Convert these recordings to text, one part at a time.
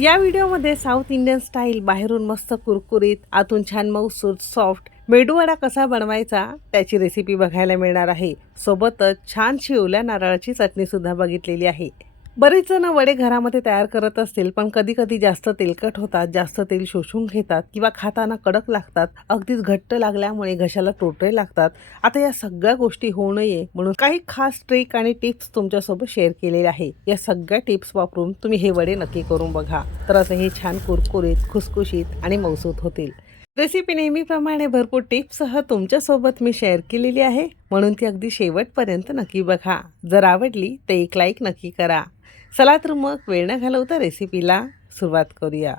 या व्हिडिओमध्ये south Indian style बाहेरून मस्त कुरकुरीत आतून छान मऊसूत सॉफ्ट मेडूवडा कसा बनवायचा त्याची रेसिपी बघायला मिळणार आहे. सोबतच छान शिवल्या नारळाची चटणी सुद्धा बघितलेली आहे. बरेच जण वडे घरामध्ये तयार करत असतील पण कधी कधी जास्त तेलकट होतात जास्त तेल शोषून घेतात किंवा खाताना कडक लागतात. अगदीच घट्ट लागल्यामुळे घशाला टोटरे लागतात. आता या सगळ्या गोष्टी होऊ नये म्हणून काही खास ट्रिक आणि टिप्स तुमच्यासोबत शेअर केलेले आहे. या सगळ्या टिप्स वापरून तुम्ही हे वडे नक्की करून बघा. तर असं हे छान कुरकुरीत खुसखुशीत आणि मौसूत होतील. रेसिपी नेहमीप्रमाणे भरपूर टिप्ससह तुमच्यासोबत मी शेअर केलेली आहे. म्हणून ती अगदी शेवटपर्यंत नक्की बघा. जर आवडली तर एक लाईक नक्की करा. चला तर मग वेळ न घालवता रेसिपीला सुरुवात करूया.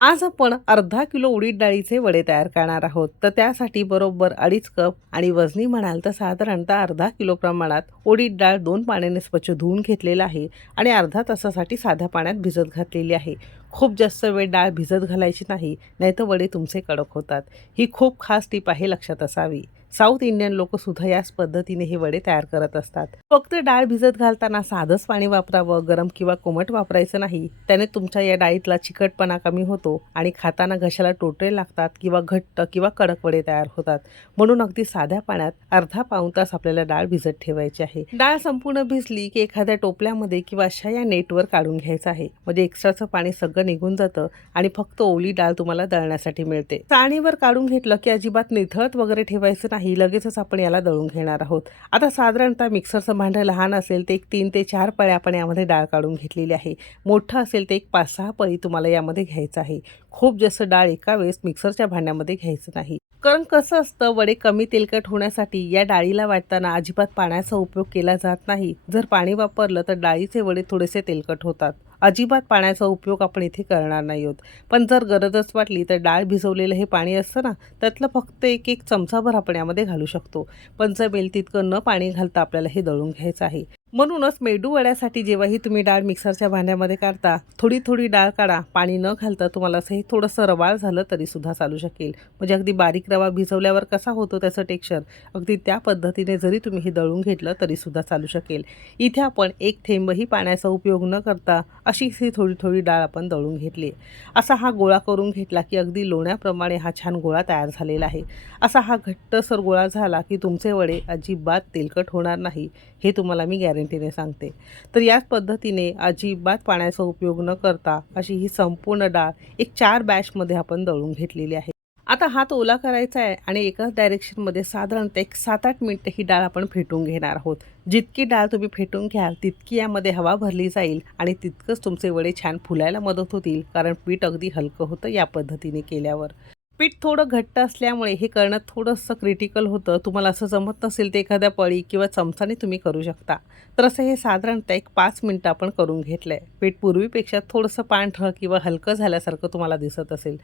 आज आपण अर्धा किलो उडीद डाळीचे वडे तयार करणार आहोत. तर त्यासाठी बरोबर अडीच कप आणि वजनी म्हणाल तर साधारणतः अर्धा किलो प्रमाणात उडीद डाळ दोन पाण्याने स्वच्छ धुवून घेतलेला आहे आणि अर्धा तासासाठी साध्या पाण्यात भिजत घातलेली आहे. खूप जास्त वेळ डाळ भिजत घालायची नाही नाहीतर वडे तुमचे कडक होतात. ही खूप खास टीप आहे लक्षात असावी. साऊथ इंडियन लोक सुद्धा याच पद्धतीने हे वडे तयार करत असतात. फक्त डाळ भिजत घालताना साधंच पाणी वापरावं गरम किंवा कोमट वापरायचं नाही. त्याने तुमच्या या डाळीतला चिकटपणा कमी होतो आणि खाताना घशाला टोटे लागतात किंवा घट्ट किंवा कडक वडे तयार होतात. म्हणून अगदी साध्या पाण्यात अर्धा पाऊण तास आपल्याला डाळ भिजत ठेवायची आहे. डाळ संपूर्ण भिजली की एखाद्या टोपल्यामध्ये किंवा अशा या नेटवर काढून घ्यायचं आहे. म्हणजे एक्स्ट्राचं पाणी सगळं निघून जातं आणि फक्त ओली डाळ तुम्हाला दळण्यासाठी मिळते. चाळणीवर काढून घेतलं की अजिबात निथळत वगैरे ठेवायचं नाही लगेचच आपण याला दळून घेणार आहोत. आता साधारणतः मिक्सरचं भांडं लहान असेल ते एक तीन ते चार पळ्या आपण यामध्ये डाळ काढून घेतलेली आहे. मोठं असेल ते एक पाच सहा पळी तुम्हाला यामध्ये घ्यायचं आहे. खूप जास्त डाळ एका वेळेस मिक्सरच्या भांड्यामध्ये घ्यायचं नाही. कारण कसं असतं वडे कमी तेलकट होण्यासाठी या डाळीला वाटताना अजिबात पाण्याचा उपयोग केला जात नाही. जर पाणी वापरलं तर डाळीचे वडे थोडेसे तेलकट होतात. अजिबात पाण्याचा उपयोग आपण इथे करणार नाही आहोत. पण जर गरजच वाटली तर डाळ भिजवलेलं हे पाणी असतं ना त्यातलं फक्त एक एक चमचाभर आपण यामध्ये घालू शकतो. पण जमेल तितकं न पाणी घालता आपल्याला हे दळून घ्यायचं आहे. म्हणूनच मेडू वड्यासाठी जेव्हाही तुम्ही डाळ मिक्सरच्या भांड्यामध्ये काढता थोडी थोडी डाळ काढा. पाणी न घालता तुम्हाला असं हे थोडंसं रवाळ झालं तरीसुद्धा चालू शकेल. म्हणजे अगदी बारीक रवा भिजवल्यावर कसा होतो त्याचं टेक्स्चर अगदी त्या पद्धतीने जरी तुम्ही हे दळून घेतलं तरीसुद्धा चालू शकेल. इथे आपण एक थेंबही पाण्याचा उपयोग न करता अशीच ही थोडी थोडी डाळ आपण दळून घेतली. असा हा गोळा करून घेतला की अगदी लोण्याप्रमाणे हा छान गोळा तयार झालेला आहे. असा हा घट्टसर गोळा झाला की तुमचे वडे अजिबात तेलकट होणार नाही. हे तुम्हाला मी गॅरंटीने सांगते. तर याच पद्धतीने अजिबात पाण्याचा उपयोग न करता अशी ही संपूर्ण डाळ एक चार बॅचमध्ये आपण दळून घेतलेली आहे. आता हात ओला करायचा आहे आणि एकाच डायरेक्शनमध्ये साधारणतः एक सात आठ मिनटं ही डाळ आपण फेटून घेणार आहोत. जितकी डाळ तुम्ही फेटून घ्याल तितकी यामध्ये हवा भरली जाईल आणि तितकंच तुमचे वडे छान फुलायला मदत होतील कारण पीठ अगदी हलकं होतं या पद्धतीने केल्यावर. पीठ थोडं घट्ट असल्यामुळे हे करणं थोडंसं क्रिटिकल होतं. तुम्हाला असं जमत नसेल तर एखाद्या पळी किंवा चमचाने तुम्ही करू शकता. तर असं हे साधारणतः एक पाच मिनटं आपण करून घेतलं आहे पीठ पूर्वीपेक्षा थोडंसं पांढरं किंवा हलकं झाल्यासारखं तुम्हाला दिसत असेल.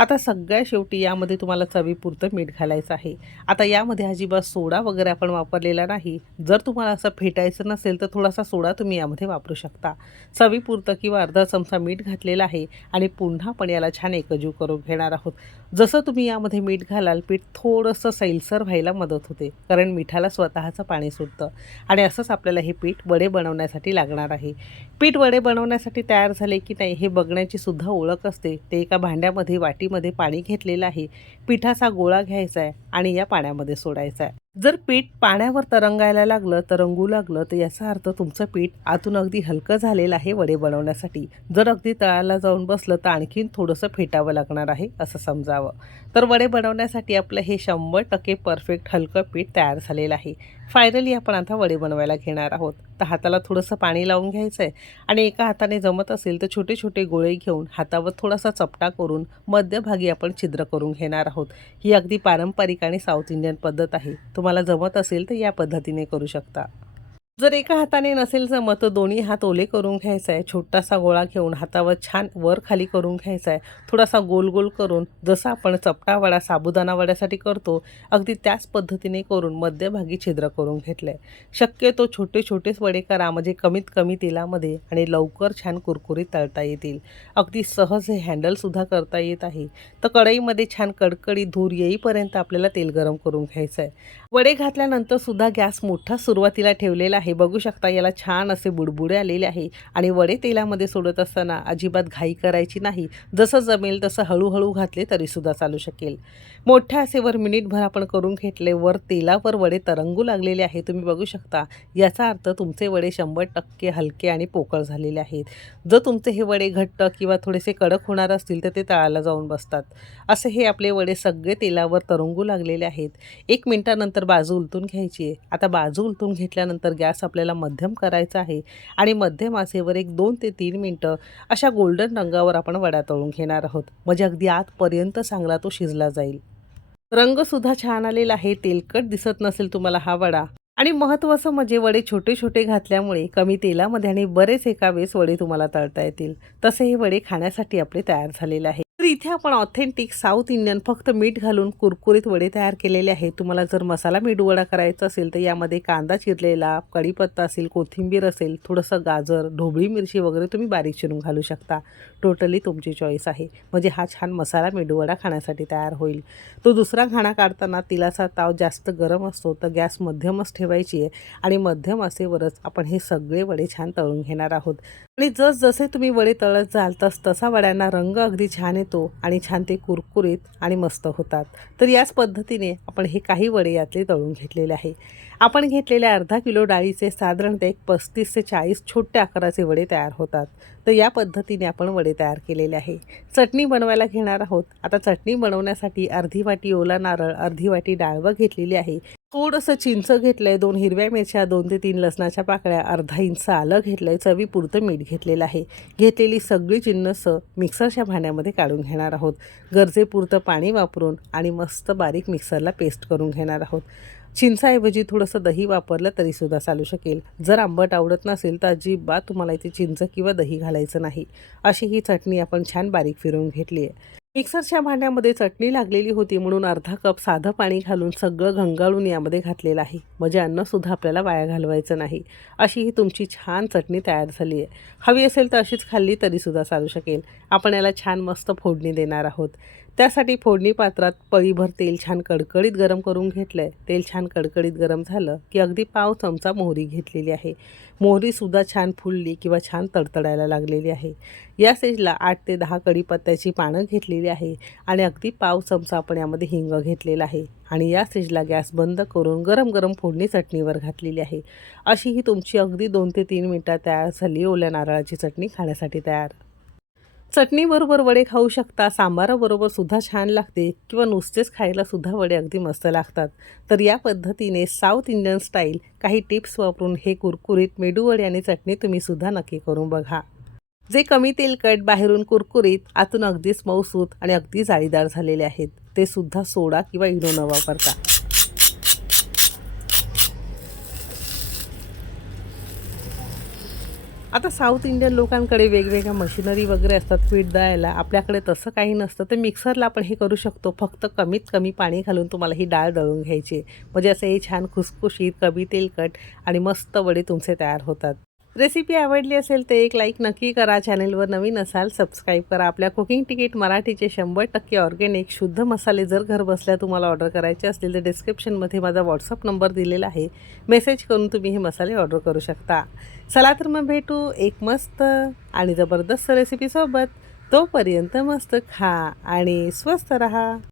आता सगळ्या शेवटी यामध्ये तुम्हाला चवीपुरतं मीठ घालायचं आहे. आता यामध्ये अजिबात सोडा वगैरे आपण वापरलेला नाही. जर तुम्हाला असं फेटायचं नसेल तर थोडासा सोडा तुम्ही यामध्ये वापरू शकता. चवीपुरतं किंवा अर्धा चमचा मीठ घातलेला आहे आणि पुन्हा पण याला छान एकजीव करून घेणार आहोत. जसं तुम्ही यामध्ये मीठ घालाल पीठ थोडंसं सैलसर व्हायला मदत होते कारण मिठाला स्वतःचं पाणी सुटतं. आणि असंच आपल्याला हे पीठ वडे बनवण्यासाठी लागणार आहे. पीठ वडे बनवण्यासाठी तयार झाले की नाही हे बघण्याची सुद्धा ओळख असते. ते एका भांड्यामध्ये वाटीमध्ये पाणी घेतलेलं आहे. पिठाचा गोळा घ्यायचा आहे आणि या पाण्यामध्ये सोडायचा आहे. जर पीठ पाण्यावर तरंगायला लागलं तरंगू लागलं तर याचा अर्थ तुमचं पीठ आतून अगदी हलकं झालेलं आहे वडे बनवण्यासाठी. जर अगदी तळाला जाऊन बसलं तर आणखीन थोडंसं फेटावं लागणार आहे असं समजावं. तर वडे बनवण्यासाठी आपलं हे शंभर टक्के परफेक्ट हलकं पीठ तयार झालेलं आहे. फायनली आपण आता वडे बनवायला घेणार आहोत. तर हाताला थोडंसं पाणी लावून घ्यायचं आहे आणि एका हाताने जमत असेल तर छोटे छोटे गोळे घेऊन हातावर थोडासा चपटा करून मध्यभागी आपण छिद्र करून घेणार आहोत. ही अगदी पारंपरिक आणि साऊथ इंडियन पद्धत आहे. तुम्हाला जमत असेल तर या पद्धतीने करू शकता. जर एका हाताने नसेल जमत तर दोन्ही हात ओले करून घ्यायचा आहे. छोटासा गोळा घेऊन हातावर छान वर खाली करून घ्यायचा आहे. थोडासा गोल गोल करून जसं आपण चपटा वडा साबुदाणा वड्यासाठी करतो अगदी त्याच पद्धतीने करून मध्यभागी छिद्र करून घेतलं आहे. शक्यतो छोटे छोटेच वडे करा म्हणजे कमीत कमी तेलामध्ये आणि लवकर छान कुरकुरीत तळता येतील. अगदी सहज हे हँडलसुद्धा करता येत आहे. तर कढईमध्ये छान कडकडी धूर येईपर्यंत आपल्याला तेल गरम करून घ्यायचं आहे. वडे घातल्यानंतर सुद्धा गॅस मोठा सुरुवातीला ठेवलेला आहे. आहे. बघू शकता याला छान असे बुडबुडे आलेले आहे आणि वडे तेलामध्ये सोडत असताना अजिबात घाई करायची नाही. जसं जमेल तसं हळूहळू घातले तरीसुद्धा चालू शकेल. मोठ्या असेवर मिनिटभर आपण करून घेतले. वर तेलावर वडे तरंगू लागलेले आहे तुम्ही बघू शकता याचा अर्थ तुमचे वडे शंभर टक्के हलके आणि पोकळ झालेले आहेत. जर तुमचे हे वडे घट्ट किंवा थोडेसे कडक होणार असतील तर ते तळाला जाऊन बसतात. असे हे आपले वडे सगळे तेलावर तरंगू लागलेले आहेत. एक मिनटानंतर बाजू उलटून घ्यायची आहे. आता बाजू उलटून घेतल्यानंतर गॅस आपल्याला मध्यम करायचा आहे आणि मध्यम आसेवर एक दोन ते तीन मिनटं अशा गोल्डन रंगावर आपण वड्या तळून घेणार आहोत. म्हणजे अगदी आतपर्यंत चांगला तो शिजला जाईल. रंगसुद्धा छान आलेला आहे. तेलकट दिसत नसेल तुम्हाला हा वडा. आणि महत्त्वाचं म्हणजे वडे छोटे छोटे घातल्यामुळे कमी तेलामध्ये आणि बरेच एका वेळेस वडे तुम्हाला तळता येतील. तसे हे वडे खाण्यासाठी आपले तयार झालेले आहे इथे आपण ऑथेंटिक साऊथ इंडियन फक्त मीठ घालून कुरकुरीत वडे तयार केलेले आहेत. तुम्हाला जर मसाला मीठ वडा करायचा असेल तर यामध्ये कांदा चिरलेला कढीपत्ता असेल कोथिंबीर असेल थोडंसं गाजर ढोबळी मिरची वगैरे तुम्ही बारीक चिरून घालू शकता. टोटली तुमची चॉईस आहे. म्हणजे हा छान मसाला मेदूवडा खाण्यासाठी तयार होईल. तो दुसरा घाणा काढताना तिलाचा ताव जास्त गरम असतो तर गॅस मध्यमच ठेवायची आहे. आणि मध्यम असेवरच आपण हे सगळे वडे छान तळून घेणार आहोत. आणि जसजसे तुम्ही वडे तळत जाल तस तसा वड्यांना रंग अगदी छान येतो आणि छान ते कुरकुरीत आणि मस्त होतात. तर याच पद्धतीने आपण हे काही वडे यातले तळून घेतलेले आहे. आपण घेतलेल्या अर्धा किलो डाळीचे साधारणतः एक पस्तीस ते चाळीस छोट्या आकाराचे वडे तयार होतात. तर या पद्धतीने आपण वडे तयार केलेले आहे. चटणी बनवायला घेणार आहोत. आता चटणी बनवण्यासाठी अर्धी वाटी ओला नारळ अर्धी वाटी डाळवं घेतलेली आहे. थोडंसं चिंच घेतलं आहे दोन हिरव्या मिरच्या दोन ते तीन लसणाच्या पाकळ्या अर्धा इंच आलं घेतलं आहे चवीपुरतं मीठ घेतलेलं आहे. घेतलेली सगळी जिन्नस मिक्सरच्या भांड्यामध्ये काढून घेणार आहोत. गरजेपुरतं पाणी वापरून आणि मस्त बारीक मिक्सरला पेस्ट करून घेणार आहोत. चिंचाऐवजी थोडंसं दही वापरलं तरीसुद्धा चालू शकेल. जर आंबट आवडत नसेल तर अजिबात तुम्हाला इथे चिंच किंवा दही घालायचं नाही. अशी ही चटणी आपण छान बारीक फिरवून घेतली आहे. मिक्सरच्या भांड्यामध्ये चटणी लागलेली होती म्हणून अर्धा कप साधं पाणी घालून सगळं घंगाळून यामध्ये घातलेलं आहे. म्हणजे अन्नसुद्धा आपल्याला वाया घालवायचं नाही. अशी ही तुमची छान चटणी तयार झाली आहे. हवी असेल तर अशीच खाल्ली तरीसुद्धा चालू शकेल. आपण याला छान मस्त फोडणी देणार आहोत. त्यासाठी फोडणी पात्रात पळीभर तेल छान कडकडीत गरम करून घेतलं आहे तेल छान कडकडीत गरम झालं की अगदी पाव चमचा मोहरी घेतलेली आहे. मोहरीसुद्धा छान फुलली किंवा छान तडतडायला लागलेली आहे. या स्टेजला आठ ते दहा कढीपत्त्याची पानं घेतलेली आहे आणि अगदी पाव चमचा आपण यामध्ये हिंग घेतलेला आहे. आणि या स्टेजला गॅस बंद करून गरम गरम फोडणी चटणीवर घातलेली आहे. अशी ही तुमची अगदी दोन ते तीन मिनटात तयार झाली ओल्या नारळाची चटणी खाण्यासाठी तयार. चटणीबरोबर वडे खाऊ शकता सांबाराबरोबर सुद्धा छान लागते किंवा नुसतेच खायला सुद्धा वडे अगदी मस्त लागतात. तर या पद्धतीने साऊथ इंडियन स्टाईल काही टिप्स वापरून हे कुरकुरीत मेडू वडे आणि चटणी तुम्ही सुद्धा नक्की करून बघा. जे कमी तेलकट बाहेरून कुरकुरीत आतून अगदीच मऊसूत आणि अगदी जाळीदार झालेले आहेत ते सुद्धा सोडा किंवा इनो न वापरता. आता साऊथ इंडियन लोकांकडे वेगवेगळ्या मशिनरी वगैरे असतात पीठ दळायला आपल्याकडे तसं काही नसतं. तर मिक्सरला आपण हे करू शकतो. फक्त कमीत कमी पाणी घालून तुम्हाला ही डाळ दळून घ्यायची. म्हणजे असं हे छान खुसखुशीत कमी तेलकट आणि मस्त वडे तुमचे तयार होतात. रेसिपी आवडली असेल तर एक लाईक नक्की करा. चॅनेलवर नवीन असाल सबस्क्राईब करा. आपल्या कुकिंग तिकीट मराठीचे शंभर टक्के ऑर्गेनिक शुद्ध मसाले जर घर बसल्या तुम्हाला ऑर्डर करायचे असतील तर डिस्क्रिप्शनमध्ये माझा व्हॉट्सअप नंबर दिलेला आहे. मेसेज करून तुम्ही हे मसाले ऑर्डर करू शकता. चला तर मग भेटू एक मस्त आणि जबरदस्त रेसिपीसोबत तोपर्यंत मस्त खा आणि स्वस्त रहा.